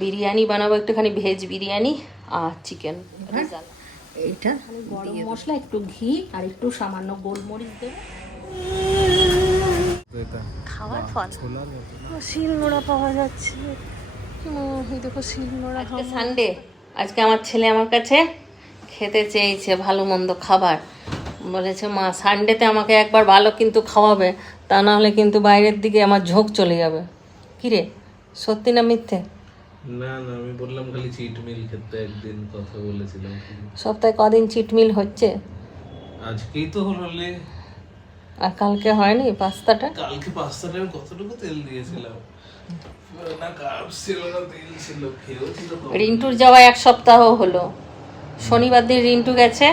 বিরিয়ানি বানাবো, একটুখানি ভেজ বিরিয়ানি আর চিকেন। এইটা গরম মশলা, একটু ঘি আর একটু সামান্য গোলমরিচ দেবো। খাওয়ার ফল শিলনোড়া পাওয়া যাচ্ছে। এই দেখো শিলনোড়া। আজকে সানডে, আজকে আমার ছেলে আমার কাছে খেতে চেয়েছে ভালো মন্দ খাবার। বলেছে মা সানডেতে আমাকে একবার ভালো কিন্তু খাওয়াবে, তা না হলে কিন্তু বাইরের দিকে আমার ঝোঁক চলে যাবে। কিরে, সত্যি না মিথ্যে? না না, আমি বললাম খালি চিট মিল খেতে একদিন কথা বলেছিলাম। সপ্তাহে কদিন চিট মিল হচ্ছে? আজকেই তো হলো লে। আর কালকে হয়নি পাস্তাটা? কালকে পাস্তাটা আমি কতটুকু তেল দিয়েছিলাম, না কার্বস ছিল না তেল ছিল, খেয়েও ছিল। রিন্টুর যাওয়া এক সপ্তাহ হলো। শনিবার দিন রিন্টু গেছে,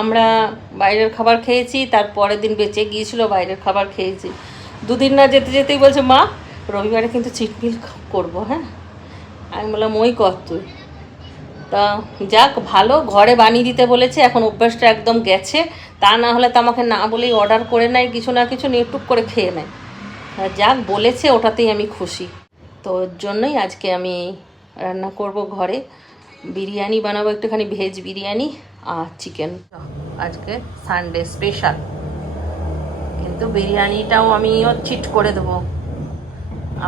আমরা বাইরের খাবার খেয়েছি, তার পরের দিন বেঁচে গিয়েছিল, বাইরের খাবার খেয়েছি। দুদিন না যেতে যেতেই বলছে মা রবিবারে কিন্তু চিট মিল করবো। হ্যাঁ, আমি বললাম ওই কর তুই। তা যাক ভালো, ঘরে বানিয়ে দিতে বলেছে, এখন অভ্যাসটা একদম গেছে। তা না হলে তো আমাকে না বলেই অর্ডার করে নেয়, কিছু না কিছু নিয়ে করে খেয়ে নেয়। যাক বলেছে, ওটাতেই আমি খুশি। তো ওর জন্যই আজকে আমি রান্না করব ঘরে। বিরিয়ানি বানাবো, একটুখানি ভেজ বিরিয়ানি আর চিকেন। আজকে সানডে স্পেশাল, কিন্তু বিরিয়ানিটাও আমিও চিট করে দেবো।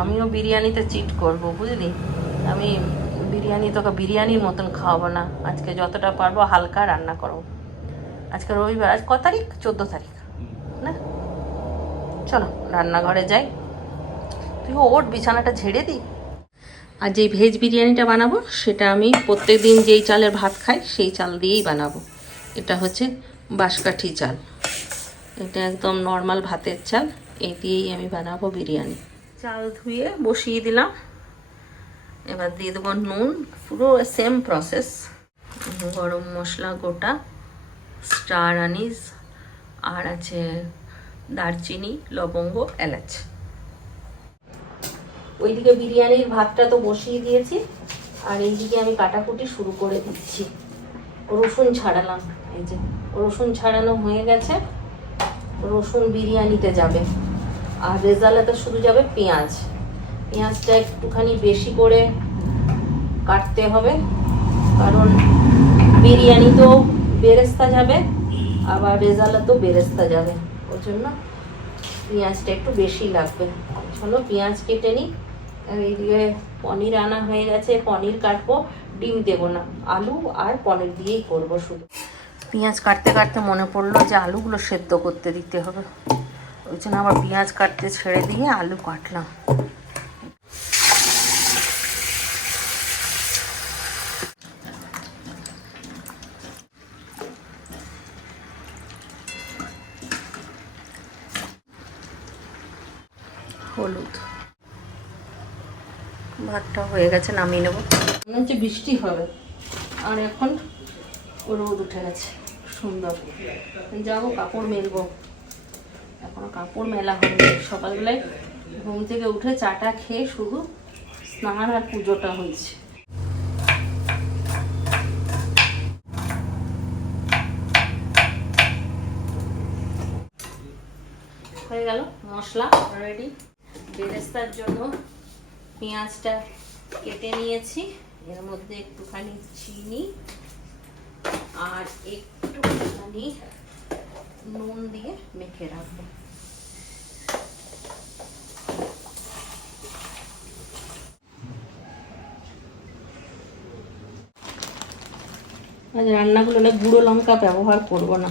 আমিও বিরিয়ানিতে চিট করব, বুঝলি? আমি বিরিয়ানি তোকে বিরিয়ানির মতন খাওয়াবো না, আজকে যতটা পারবো হালকা রান্না করো। আজকে রবিবার, আজ কত তারিখ? 14 তারিখ না? চলো রান্নাঘরে যাই। তুই ওর বিছানাটা ঝেড়ে দিই। আর যেই ভেজ বিরিয়ানিটা বানাবো সেটা আমি প্রত্যেক দিন যেই চালের ভাত খাই সেই চাল দিয়েই বানাবো। এটা হচ্ছে বাঁশকাঠি চাল, এটা একদম নর্মাল ভাতের চাল, এই দিয়েই আমি বানাবো বিরিয়ানি। চাল ধুয়ে বসিয়ে দিলাম, এবার দিয়ে দেবো নুন, পুরো সেম প্রসেস। গরম মশলা গোটা, স্টার আনিস, আর আছে দারচিনি, লবঙ্গ, এলাচ। ওইদিকে বিরিয়ানির ভাতটা তো বসিয়ে দিয়েছি, আর এইদিকে আমি কাটাকুটি শুরু করে দিচ্ছি। রসুন ছাড়ালাম, এই যে রসুন ছাড়ানো হয়ে গেছে। রসুন বিরিয়ানিতে যাবে, আর রেজালাতে শুধু যাবে পেঁয়াজ। পেঁয়াজটা একটুখানি বেশি করে কাটতে হবে, কারণ বিরিয়ানি তো বেরেস্তা যাবে, আবার রেজালাতেও বেরেস্তা যাবে, ওর জন্য পেঁয়াজটা একটু বেশি লাগবে। চলো পেঁয়াজ কেটে নিই। আর এইদিকে পনির আনা হয়ে গেছে, পনির কাটবো। ডিম দেবো না, আলু আর পনির দিয়েই করবো শুধু। পেঁয়াজ কাটতে কাটতে মনে পড়লো যে আলুগুলো সেদ্ধ করতে দিতে হবে, ওই জন্য আবার পেঁয়াজ কাটতে ছেড়ে দিয়ে আলু কাটলাম। হলুদ, ভাতটা হয়ে গেছে, নামিয়ে নেবো। মনে হচ্ছে বৃষ্টি হবে, আর এখন রোদ উঠে গেছে সুন্দর। যাবো কাপড় মেলবো, এখনো কাপড় মেলা হয়নি। সকালবেলায় ঘুম থেকে উঠে চাটা খেয়ে শুধু স্নান আর পুজোটা হয়েছে। হয়ে গেল মশলা রেডি। বেরেস্তার জন্য পেঁয়াজটা কেটে নিয়েছি, এর মধ্যে একটুখানি চিনি আর একটুখানি নুন দিয়ে মেখে রাখবো। আজ রান্নাগুলো গুঁড়ো লঙ্কা ব্যবহার করব না,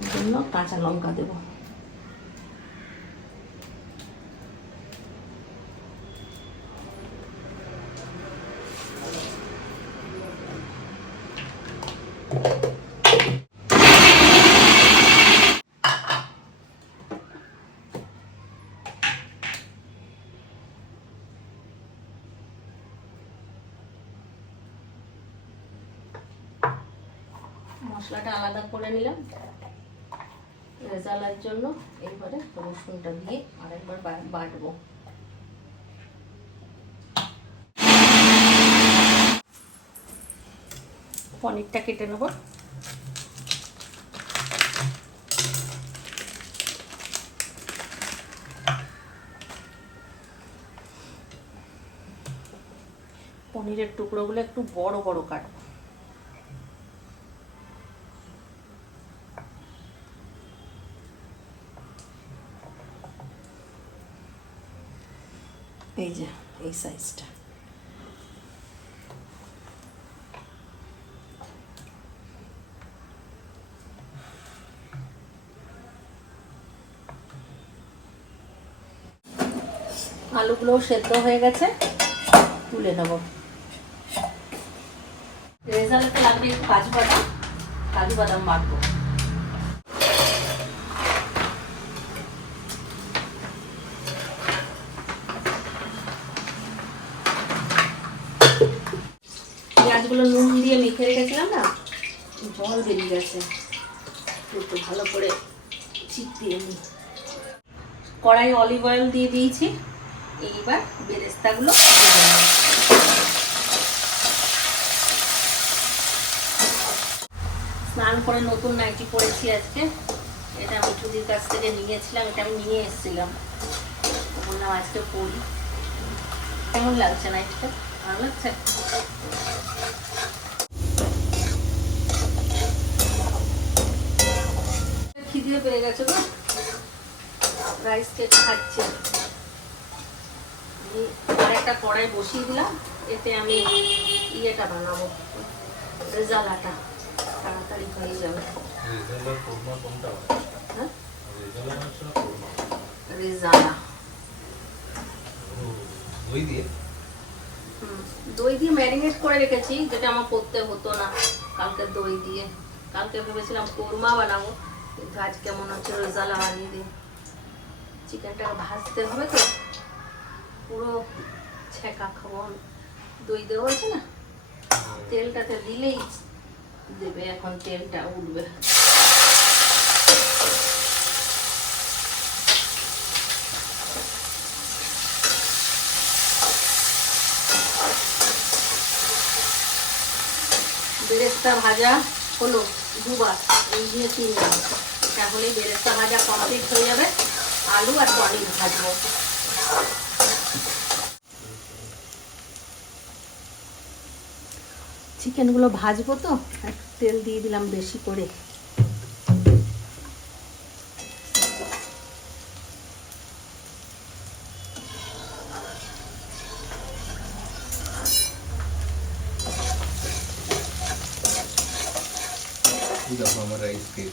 এর জন্য কাঁচা লঙ্কা দেবো। মশলাটা আলাদা করে নিলাম রেজালার জন্য। এবারে রসুনটা দিয়ে আরেকবার বাটবো। পনিরটা কেটে নেব। পনিরের টুকরোগুলো একটু বড় বড় কাটবো। এই যে এই সাইজটা। আলুগুলো সেদ্ধ হয়ে গেছে, তুলে নেব। রেজাল্টে লাগবে একটু কাজু বাদাম বাটবো। পেঁয়াজগুলো নুন দিয়ে মেখে রেখেছিলাম না, জল বেরিয়ে গেছে, একটু ভালো করে চিপিয়ে নিই। কড়াই অলিভ অয়েল দিয়ে দিয়েছি, এইবার বেরেস্তাগুলো স্নান করে নতুন নাইটি পরেছি আজকে। এটা আমি চুদির কাছ থেকে নিয়েছিলাম, এটা আমি নিয়ে এসেছিলাম, বললাম আজকে পরি। কেমন লাগছে নাইটিটা? ভালো লাগছে? খিদে পেয়ে গেছে গো, রাইস কেক খাচ্ছি। আর একটা কড়াই বসিয়ে দিলাম, এতে আমি ইয়েটা বানাবো, রেজালাটা, তাড়াতাড়ি হয়ে যাবে। হ্যাঁ, রেজালা দই দিয়ে ম্যারিনেট করে রেখেছি, যেটা আমার করতে হতো না কালকে দই দিয়ে। কালকে ভেবেছিলাম কোরমা বানাবো, কিন্তু আজকে মনে হচ্ছে রেজালা বানিয়ে দিই। চিকেনটাকে ভাজতে হবে তো, পুরো ছেঁকা খাবো আমি। দই দেওয়া হয়েছে না, তেলটাতে দিলেই দেবে, এখন তেলটা উঠবে। বেরেস্তা ভাজা হলো দুবার, এই দিয়ে তিনবার। এটা হলেই বেরেস্তা ভাজা কমপ্লিট হয়ে যাবে। আলু আর পনির ভাজবো। চিকেনগুলো ভাজবো তো, একটু তেল দিয়ে দিলাম বেশি করে। আমার রাইস কেক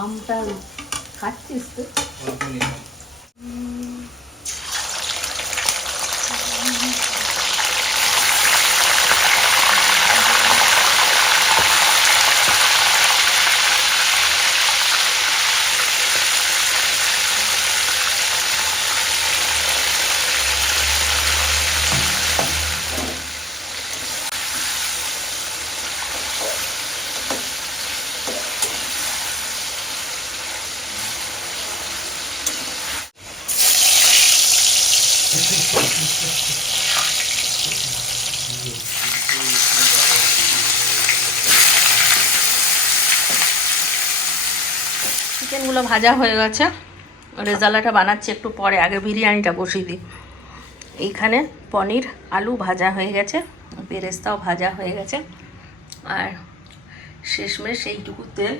আমটা খাচ্ছিস তো? চিকেনগুলো ভাজা হয়ে গেছে, রেজালাটা বানাচ্ছি একটু পরে, আগে বিরিয়ানিটা বসিয়ে দিই। এইখানে পনির আলু ভাজা হয়ে গেছে, বেরেস্তাও ভাজা হয়ে গেছে, আর শেষমেশ এইটুকু তেল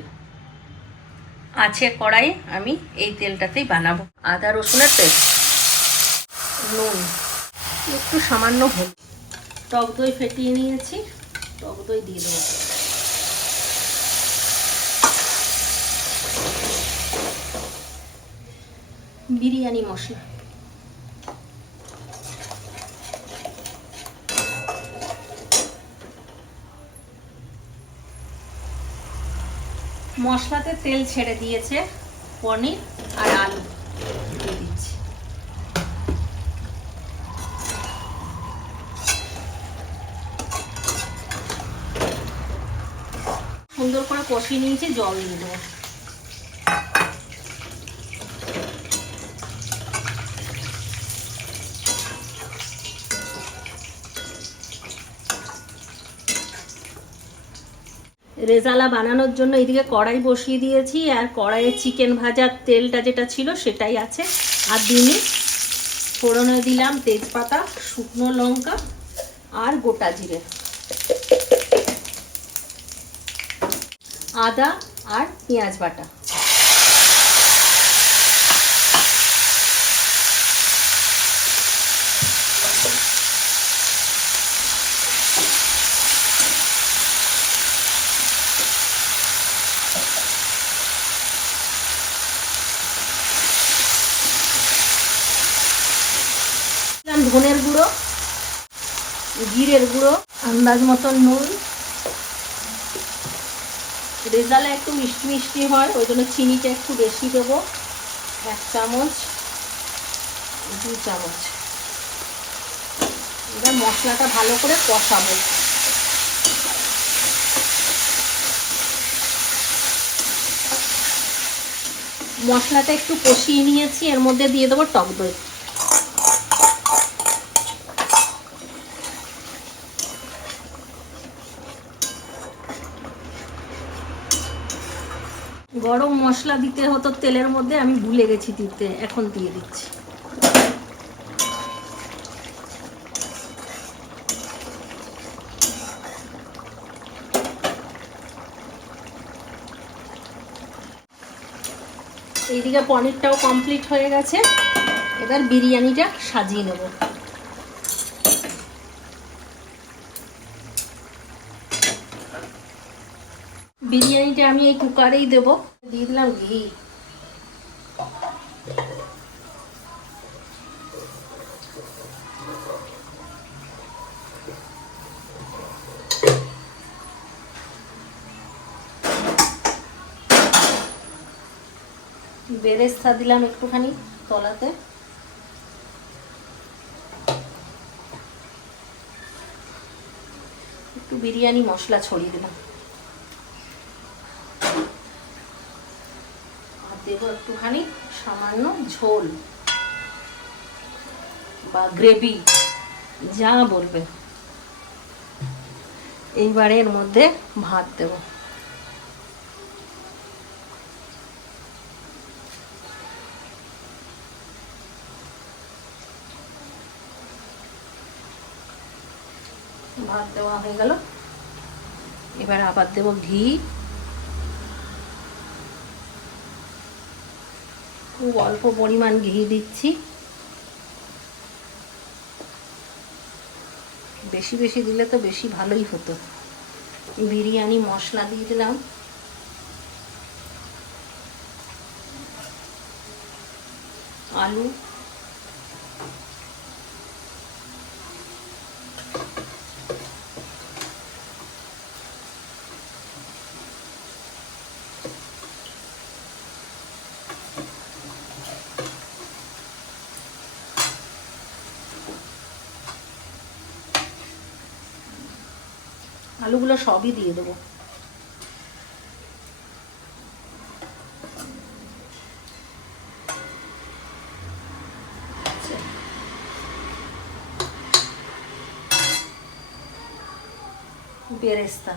আছে কড়াই, আমি এই তেলটাতেই বানাবো। আদা রসুনের পেস্ট, নুন, একটু সামান্য হলুদ, টক দই ফেটিয়ে নিয়েছি, টক দই দিয়ে দেবো। বিরিয়ানি মশলা, মশলাতে তেল ছেড়ে দিয়েছে, পনির আর আলু দিয়ে দিচ্ছি। সুন্দর করে কষিয়ে নিয়েছি, জল দিয়ে দেবো। রেজালা বানানোর জন্য এইদিকে কড়াই বসিয়ে দিয়েছি, আর কড়াইয়ে চিকেন ভাজার তেলটা যেটা ছিল সেটাই আছে, আর দিইনি। ফোড়নে দিলাম তেজপাতা, শুকনো লঙ্কা আর গোটা জিরে, আদা আর পেঁয়াজ বাটা। ধনের গুঁড়ো, জিরের গুঁড়ো, আন্দাজ মতন নুন। রেজালা একটু মিষ্টি মিষ্টি হয়, ওই জন্য চিনিটা একটু বেশি দেবো, 1 চামচ 2 চামচ। এবার মশলাটা ভালো করে কষাবো। মশলাটা একটু কষিয়ে নিয়েছি, এর মধ্যে দিয়ে দেবো টক দই। গরম মশলা দিতে হতো তেলের মধ্যে, আমি ভুলে গেছি দিতে, এখন দিয়ে দিচ্ছি। এইদিকে পনিরটাও কমপ্লিট হয়ে গেছে, এবার বিরিয়ানিটা সাজিয়ে নেব। বিরিয়ানিটা আমি এই কুকারেই দেবো। দিয়ে দিলাম ঘি, বেরেস্তা দিলাম একটুখানি তলাতে, একটু বিরিয়ানি মশলা ছড়িয়ে দিলাম, আর দেবো একটুখানি সামান্য ঝোল বা গ্রেভি, যা বলবে। এইবারে এর মধ্যে ভাত দেবো। ভাত দেওয়া হয়ে গেল, এবার আবার দেবো ঘি। খুব অল্প পরিমাণ ঘি দিচ্ছি, বেশি বেশি দিলে তো বেশি ভালোই হতো। বিরিয়ানি মশলা দিয়ে দিলাম, আলু, আলুগুলো সবই দিয়ে দেবো। বেরেস্তা,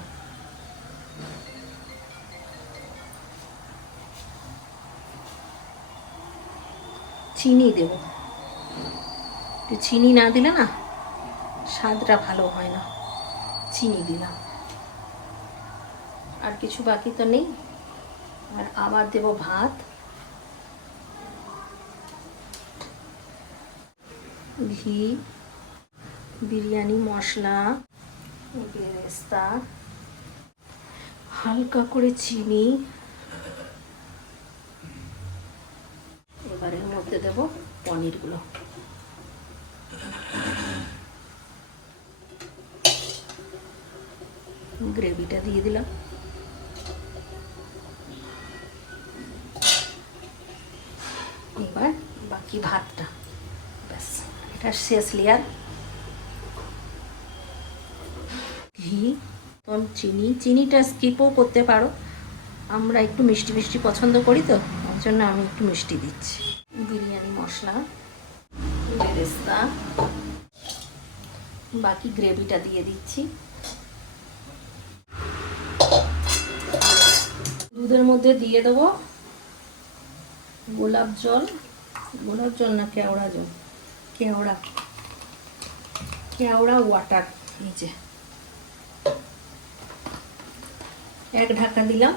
চিনি দেব। চিনি না দিলে না স্বাদটা ভালো হয় না, চিনি দিলাম। আর কিছু বাকি তো নেই। আর আবার দেব ভাত, ঘি, বিরিয়ানি মশলা, বেরেস্তা, হালকা করে চিনি। এবার এর মধ্যে দেব পনিরগুলো। গ্রেভিটা দিয়ে দিলাম। এবার বাকি ভাতটা, ব্যাস এটা শেষ লেয়ার। ঘি, চিনিটা স্কিপও করতে পারো, আমরা একটু মিষ্টি মিষ্টি পছন্দ করি তো, ওর জন্য আমি একটু মিষ্টি দিচ্ছি। বিরিয়ানি মশলা, বেরেস্তা, বাকি গ্রেভিটা দিয়ে দিচ্ছি। দুধের মধ্যে দিয়ে দেবো গোলাপ জল না কেওড়া জল, কেওড়া কেওড়া ওয়াটার, এই যে এক ঢাকা দিলাম।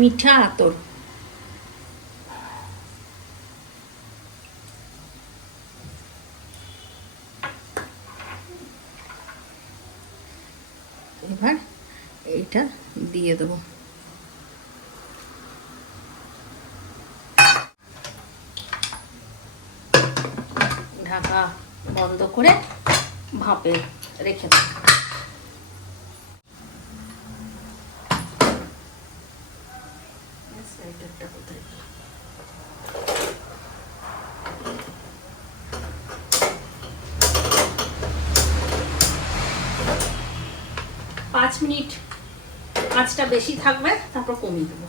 মিঠা আতর, এবার এইটা দিয়ে দেবো। ঢাকা বন্ধ করে ভাপে রেখে দেবো। এটা কোথায়? 5 মিনিট আঁচটা বেশি থাকবে, তারপর কমিয়ে দেবো।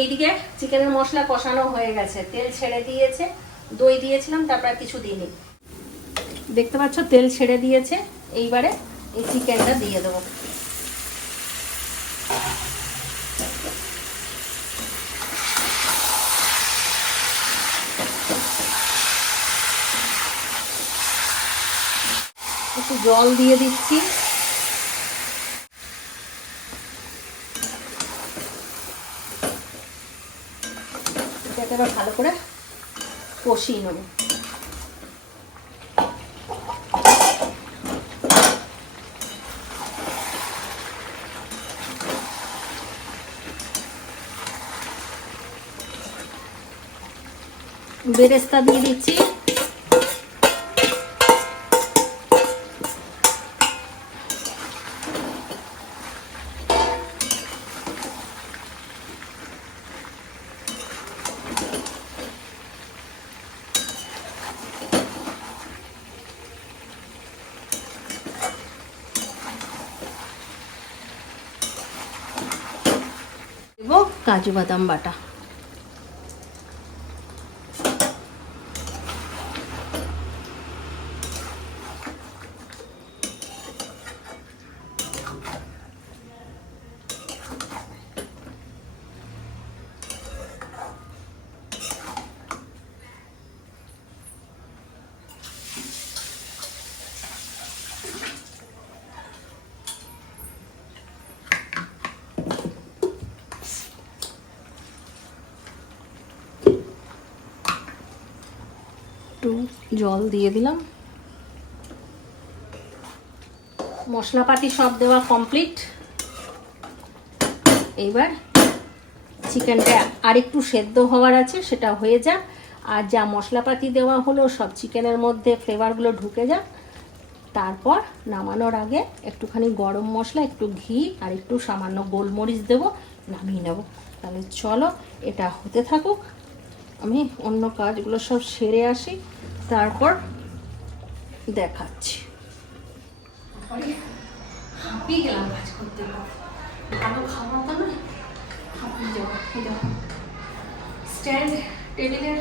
এইদিকে চিকেনের মশলা কষানো হয়ে গেছে, তেল ছেড়ে দিয়েছে। দই দিয়েছিলাম, তারপর কিছু দিইনি। দেখতে পাচ্ছ তেল ছেড়ে দিয়েছে। এইবারে এই চিকেনটা দিয়ে দেবো। একটু জল দিয়ে দিচ্ছি। এটাকে এবার ভালো করে কষিয়ে নেব। বেরেস্তা দিয়ে দিচ্ছি। দেবো কাজু বাদাম বাটা। একটু জল দিয়ে দিলাম। মশলাপাতি সব দেওয়া কমপ্লিট। এইবার চিকেনটা আরেকটু সেদ্ধ হওয়ার আছে, সেটা হয়ে যাক। আর যা মশলাপাতি দেওয়া হলো সব চিকেনের মধ্যে ফ্লেভারগুলো ঢুকে যাক। তারপর নামানোর আগে একটুখানি গরম মশলা, একটু ঘি আর একটু সামান্য গোলমরিচ দেবো, নামিয়ে নেব। তাহলে চলো এটা হতে থাকুক, আমি অন্য কাজগুলো সব সেরে আসি, তারপর দেখাচ্ছি। হাঁপিয়ে গেলাম কাজ করতে, ভালো খাওয়া তো না, হাঁপিয়ে যাবো। স্ট্যান্ড, টেবিলের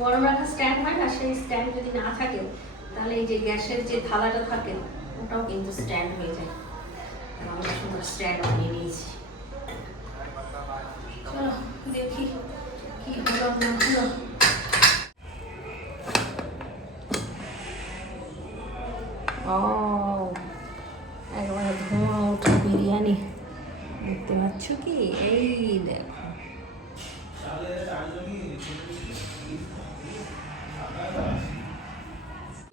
গরম রাখা স্ট্যান্ড হয় না, সেই স্ট্যান্ড যদি না থাকে তাহলে এই যে গ্যাসের যে থালাটা থাকে ওটাও কিন্তু স্ট্যান্ড হয়ে যায়। আমরা সুন্দর স্ট্যান্ড বানিয়ে নিয়েছি। চলো দেখি কি হলো না হলো। ও একবারে ধোঁয়া ওঠা বিরিয়ানি দেখতে পাচ্ছ কি? এই দেখো,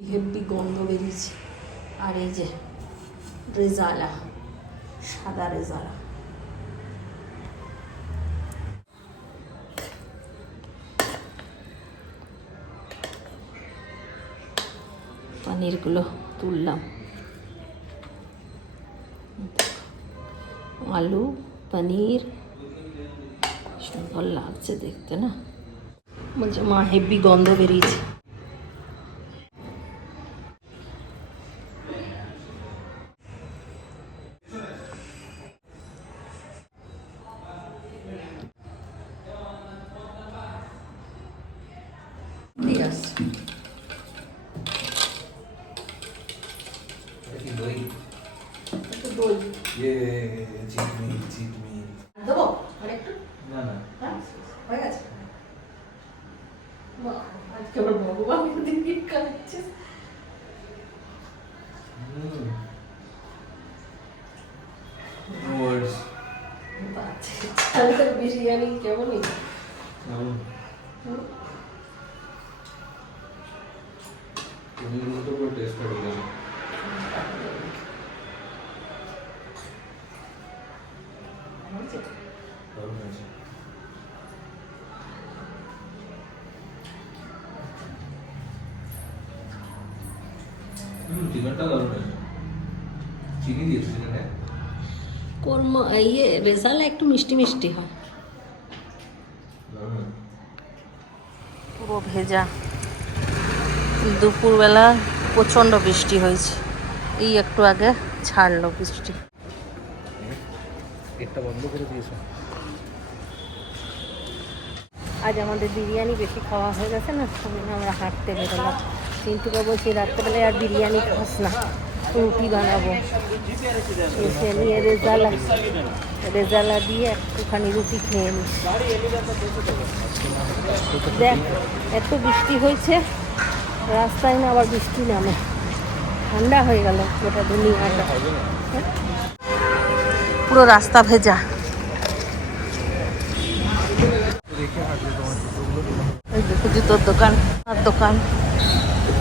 হেব্বি গন্ধ বেরিয়েছে। আর এই যে রেজালা, সাদা রেজালা। পনিরগুলো তুললাম, আলু পনির সুন্দর লাগছে দেখতে না? বলছে মা হেব্বি গন্ধ বেরিয়েছে। ये चिकनी বিরিয়ানি কেমনই চিনি দিয়েছে চিনি কর্ম ইয়ে রেজাল্ট একটু মিষ্টি মিষ্টি হয় পুরো ভেজা দুপুরবেলা প্রচণ্ড বৃষ্টি হয়েছে এই একটু আগে ছাড়লো বৃষ্টি এটা বন্ধ করে দিয়েছো আজ আমাদের বিরিয়ানি বেশি খাওয়া হয়ে গেছে না আমরা হাঁটতে বেরোলাম চিন্টুকে বলছি রাত্রেবেলায় আর বিরিয়ানি খাস না রুটি বানাবো এসে নিয়ে রেজালা দিয়ে একটুখানি রুটি খেয়ে নিস দেখ এত বৃষ্টি হয়েছে রাস্তায় না আবার বৃষ্টি নামে ঠান্ডা হয়ে গেল গোটা দুনিয়াটা পুরো রাস্তা ভেজা জুতোর দোকান আর দোকান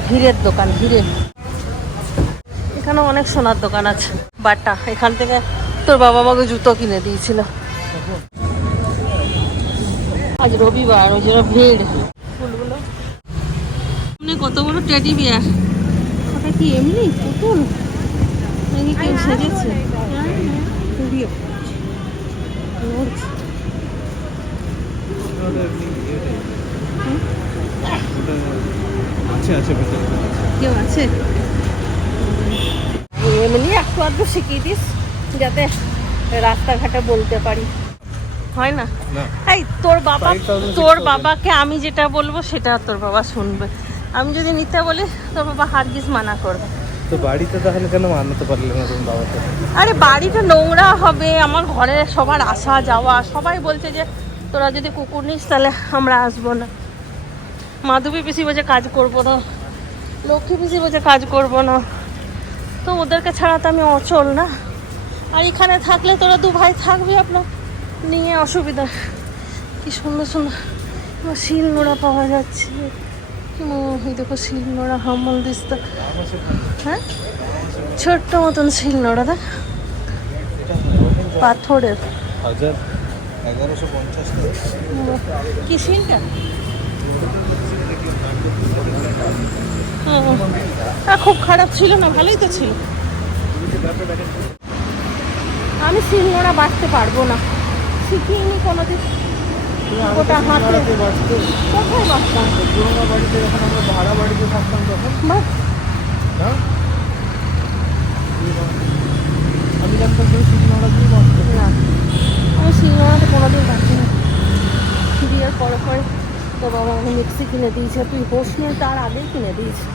হীরের দোকান হিরে এখানে অনেক সোনার দোকান আছে বাটা এখান থেকে তোর বাবা আমাকে জুতো কিনে দিয়েছিল আজ রবিবার ওই জন্য ভিড় ফুলগুলো কত বড় টেডি বিয়ার ওটা কি এমনি পুতুল নাকি কেউ সেজেছে কেউ আছে এমনি একটু আধটু শিখিয়ে দিস যাতে রাস্তাঘাটে বলতে পারি হয় না এই তোর বাবাকে আমি যেটা বলবো সেটা তোর বাবা শুনবে আমি যদি নিতে বলি তোর বাবা হারগিজ মানা করবে তো বাড়িতে তাহলে কেন মানাতে পারলে না তুমি বাবাকে আরে বাড়িটা নোংরা হবে আমার ঘরে সবার আসা যাওয়া সবাই বলছে যে তোরা যদি কুকুর নিস তাহলে আমরা আসবো না মাধবী পিসি বলছে কাজ করবো না লক্ষ্মী পিসি বলছে কাজ করবো না তো ওদেরকে ছাড়া তো আমি অচল না আর এখানে থাকলে তোরা দু ভাই থাকবি আপনার নিয়ে অসুবিধা কি সুন্দর সুন্দর শিল নোড়া পাওয়া যাচ্ছে এই দেখো শিল নোড়া হামল দিস্তা হ্যাঁ ছোট্ট মতন শিল নোড়া দেখ পাথরের 1150 কি শিলটা খুব খারাপ ছিল না ভালোই তো ছিল আমি শিল নোড়া বাঁচতে পারবো না শিখিনি কোনোদিন গোটা হাতে কোথায় বাঁচতাম পুরোনো বাড়িতে যখন আমরা ভাড়া বাড়িতে থাকতাম তখন আমি জানতাম যে শিলনোড়া দিয়ে বাঁচতাম না আমি শিলনোড়াতে কোনোদিন বাঁচি না বিয়ের পরে পরে তো বাবা আমাকে মিক্সি কিনে দিয়েছে তুই হোস নিয়ে তার আগেই কিনে দিয়েছে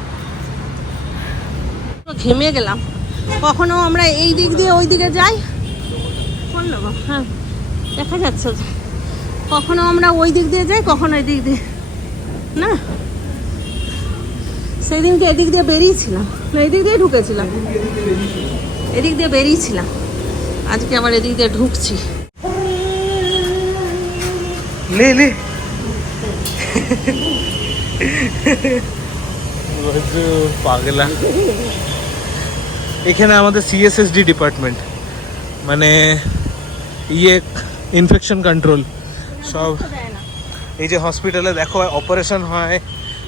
ঘেমে গেলাম কখনো আমরা এই দিক দিয়ে ওই দিকে যাই হ্যাঁ দেখা যাচ্ছে কখনো আমরা ওই দিক দিয়ে যাই কখনো এই দিক দিয়ে না সেই দিনকে এদিক দিয়ে বেরিয়েছিলাম না এদিক দিয়ে ঢুকেছিলাম এদিক দিয়ে বেরিয়েছিলাম আজকে আবার এদিক দিয়ে ঢুকছি লে পাগলা এখানে আমাদের সিএসএসডি ডিপার্টমেন্ট মানে ইনফেকশন কন্ট্রোল সব এই যে হসপিটালে দেখো অপারেশন হয়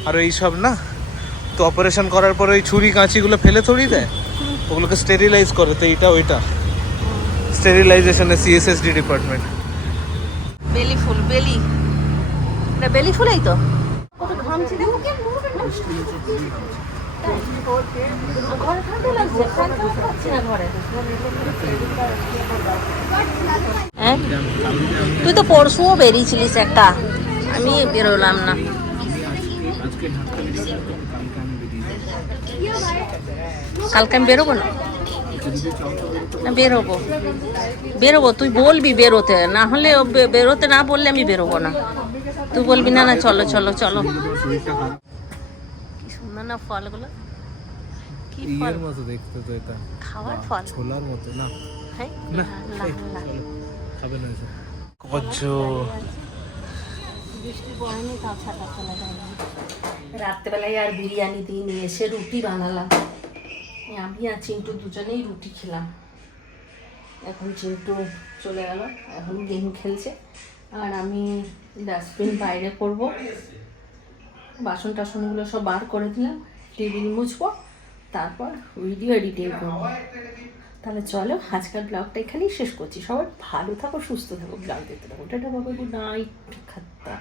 আর এই সব না তো অপারেশন করার পরে ওই ছুরি কাঁচিগুলো ফেলে থড়ি দেয় ওগুলোকে স্টেরিলাইজ করে তো এইটা ওইটা স্টেরিলাইজেশনের সিএসএসডি ডিপার্টমেন্ট বেলি ফুল বেলি এটা বেলি ফুল এই তো তুই তো পরশুও বেরিয়েছিলিস একটা আমি বেরোলাম না কালকে আমি বেরোবো না বেরোবো তুই বলবি বেরোতে না হলে বেরোতে না বললে আমি বেরোবো না তুই বলবি না চলো চলো চলো বানানো ফলগুলো কি ফল? ইয়ের মতো দেখতে তো এটা, খাওয়ার ফল? ছোলার মতো না? হ্যাঁ, না লাল লাল। খাবে না এসে। কচ্ছ বৃষ্টি পড়েনি, তাও ছাতা ফেলা যায়নি। রাত্রেবেলায় আর বিরিয়ানি দিয়ে নিয়ে এসে রুটি বানালাম। আমি আর চিন্টু দুজনেই রুটি খেলাম। এখন চিন্টু চলে গেল, এখন গেম খেলছে, আর আমি ডাস্টবিন বাইরে করব। বাসন টাসনগুলো সব বার করে দিলাম, টেবিল মুছবো, তারপর ভিডিও এডিটিং করবো। তাহলে চলো আজকাল ব্লগটা এখানেই শেষ করছি। সবাই ভালো থাকো, সুস্থ থাকো, ব্লগ দেখতে থাকো। টাটা বাবা, গুড নাইট, খাত্তা।